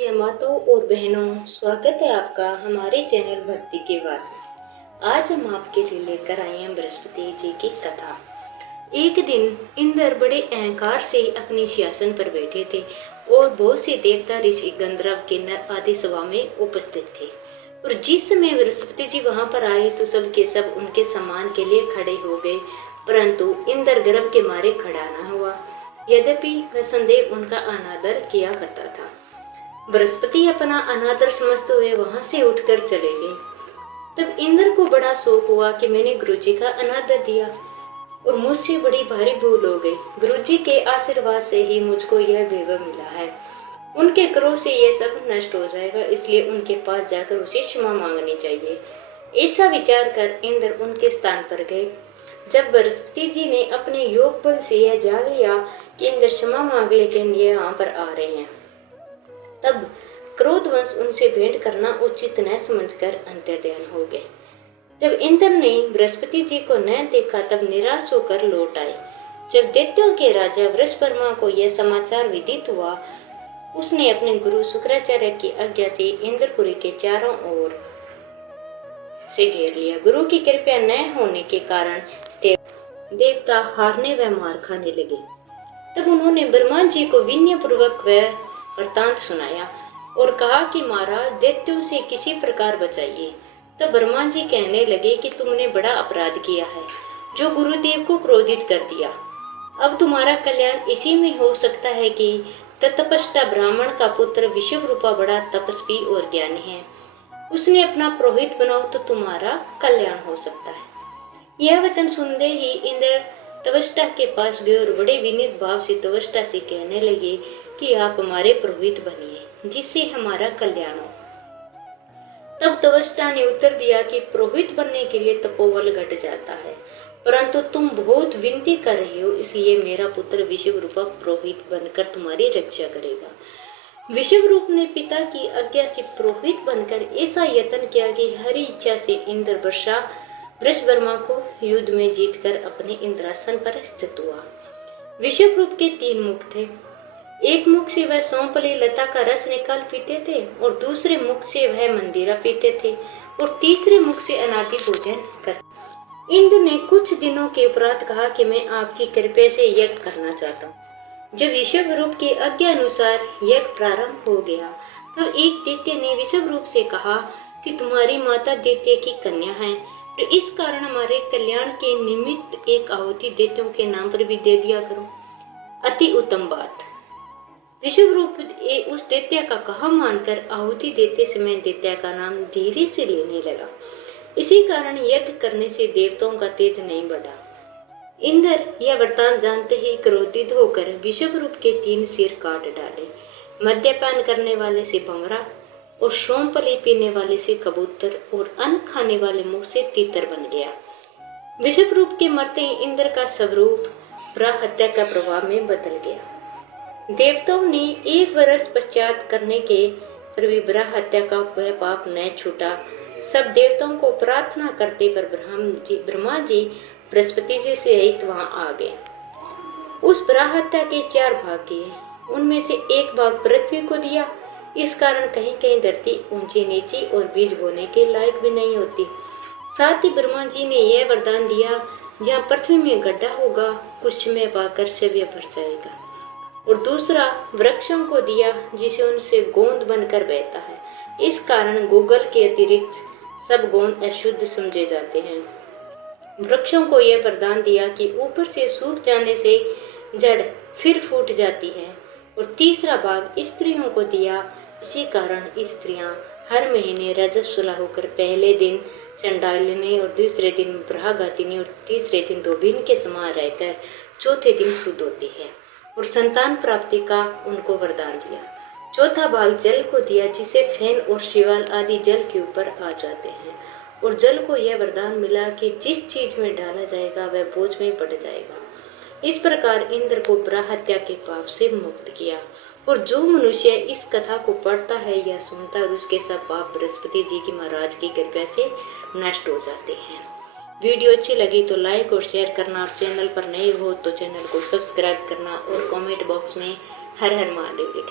प्रिय माताओं और बहनों, स्वागत है आपका हमारे चैनल भक्ति की बात में। आज हम आपके लिए लेकर आए हैं बृहस्पति जी की कथा। एक दिन इंद्र बड़े अहंकार से अपने सिंहासन पर बैठे थे और बहुत से देवता, ऋषि, गंधर्व, किन्नर आदि सभा में उपस्थित थे। और जिस समय बृहस्पति जी वहां पर आए तो सब के सब उनके सम्मान के लिए खड़े हो गए, परंतु इंद्र गर्व के मारे खड़ा न हुआ। यद्यपि वह संदेह उनका अनादर किया करता था। बृहस्पति अपना अनादर समझते हुए वहां से उठकर चले गए। तब इंद्र को बड़ा शौक हुआ कि मैंने गुरुजी का अनादर दिया और मुझसे बड़ी भारी भूल हो गई। गुरुजी के आशीर्वाद से ही मुझको यह वैभव मिला है। उनके क्रोध से यह सब नष्ट हो जाएगा, इसलिए उनके पास जाकर उसे क्षमा मांगनी चाहिए। ऐसा विचार कर इंद्र उनके स्थान पर गए। जब बृहस्पति जी ने अपने योग बल से यह जान लिया कि इंद्र क्षमा मांग लेकिन ये यहाँ पर आ रहे हैं, तब क्रोधवश उनसे भेंट करना उचित न समझकर अंतर्ध्यान हो गए। जब इंद्र ने बृहस्पति जी को न देखा तब निराश होकर लौट आए। जब दैत्यों के राजा वृषपर्मा को यह समाचार विदित हुआ, उसने अपने गुरु शुक्राचार्य की आज्ञा से इंद्रपुरी के चारों ओर से घेर लिया। गुरु की कृपा न होने के कारण देवता हारने व मार खाने लगे। तब उन्होंने ब्रह्मा जी को विनय पूर्वक वह वृतांत सुनाया और कहा कि महाराज, दैत्यों से किसी प्रकार बचाइए। तब ब्रह्मा जी कहने लगे कि तुमने बड़ा अपराध किया है, जो गुरुदेव को क्रोधित कर दिया। अब तुम्हारा कल्याण इसी में हो सकता है कि तपस्टा ब्राह्मण का पुत्र विश्वरूपा बड़ा तपस्वी और ज्ञानी है, उसने अपना पुरोहित बनाओ तो तुम्हारा कल्याण हो सकता है। यह वचन सुनते ही इंद्र त्वष्टा के पास गए और बड़े विनीत भाव से त्वष्टा से कहने लगे कि आप हमारे पुरोहित बनिए, जिससे हमारा कल्याण हो। तब त्वष्टा ने उत्तर दिया कि पुरोहित बनने के लिए तपोबल घट जाता है, परंतु तुम बहुत विनती कर रही हो, इसलिए मेरा पुत्र विश्वरूपा पुरोहित बनकर तुम्हारी रक्षा करेगा। विश्वरूप ने पिता की आज्ञा से पुरोहित बनकर ऐसा यत्न किया कि हरी इच्छा से इंद्र वृषवर्मा को युद्ध में जीतकर अपने इंद्रासन पर स्थित हुआ। विश्वरूप के 3 मुख थे। एक मुख से वह सौंपली लता का रस निकाल पीते थे और दूसरे मुख से वह मंदिरा पीते थे और तीसरे मुख से अनादि भोजन करते। इंद्र ने कुछ दिनों के उपरांत कहा कि मैं आपकी कृपा से यज्ञ करना चाहता हूँ। जब विश्वरूप की आज्ञा अनुसार यज्ञ प्रारंभ हो गया तो एक दैत्य ने विश्वरूप से कहा कि तुम्हारी माता दैत्य की कन्या है, तो इस कारण हमारे कल्याण के निमित्त एक आहुति दैत्यों के नाम पर भी दे दिया करो। अति उत्तम बात। विश्वरूप उस दैत्य का कहा मानकर आहुति देते समय दैत्य का नाम धीरे से लेने लगा। इसी कारण यज्ञ करने से देवताओं का तेज नहीं बढ़ा। इंद्र यह वृतांत जानते ही क्रोधित होकर विश्वरूप के 3 सिर काट डाले। मद्यपान करने वाले से भंवरा और सोमपली पीने वाले से कबूतर और अन्न खाने वाले मुख से तीतर बन गया। विश्वरूप के मरते ही इंद्र का स्वरूप ब्रह्म हत्या का प्रभाव में बदल गया। देवताओं ने 1 वर्ष पश्चात करने के पर भी ब्रह्म हत्या का वह पाप न छूटा। सब देवताओं को प्रार्थना करते पर ब्रह्मा जी बृहस्पति जी से रहित वहां आ गए। उस ब्रह्म हत्या के 4 भाग किए। उनमें से एक भाग पृथ्वी को दिया। इस कारण कहीं कहीं धरती ऊंची नीची और बीज बोने के लायक भी नहीं होती। साथ ही ब्रह्मा जी ने यह वरदान दिया, जहाँ पृथ्वी में गड्ढा होगा कुछ समय पाकर सभी भर जाएगा। और दूसरा वृक्षों को दिया, जिसे उनसे गोंद बनकर बहता है। इस कारण गूगल के अतिरिक्त सब गोंद अशुद्ध समझे जाते हैं। वृक्षों को यह वरदान दिया कि ऊपर से सूख जाने से जड़ फिर फूट जाती है। और तीसरा भाग स्त्रियों को दिया। इसी कारण स्त्रियां हर महीने रजस्वला होकर पहले दिन चंडालिनी और दूसरे दिन ब्रह्मघातिनी और तीसरे दिन धोबिन के समान रहकर चौथे दिन शुद्ध होती है और संतान प्राप्ति का उनको वरदान दिया। चौथा भाग जल को दिया, जिसे फेन और शिवाल आदि जल के ऊपर आ जाते हैं। और जल को यह वरदान मिला कि जिस चीज में डाला जाएगा वह बोझ में पड़ जाएगा। इस प्रकार इंद्र को ब्रह्म हत्या के पाप से मुक्त किया। और जो मनुष्य इस कथा को पढ़ता है या सुनता है, उसके सब पाप बृहस्पति जी की महाराज की कृपा से नष्ट हो जाते हैं। वीडियो अच्छी लगी तो लाइक और शेयर करना, और चैनल पर नए हो तो चैनल को सब्सक्राइब करना और कमेंट बॉक्स में हर हर महादेव लिखना।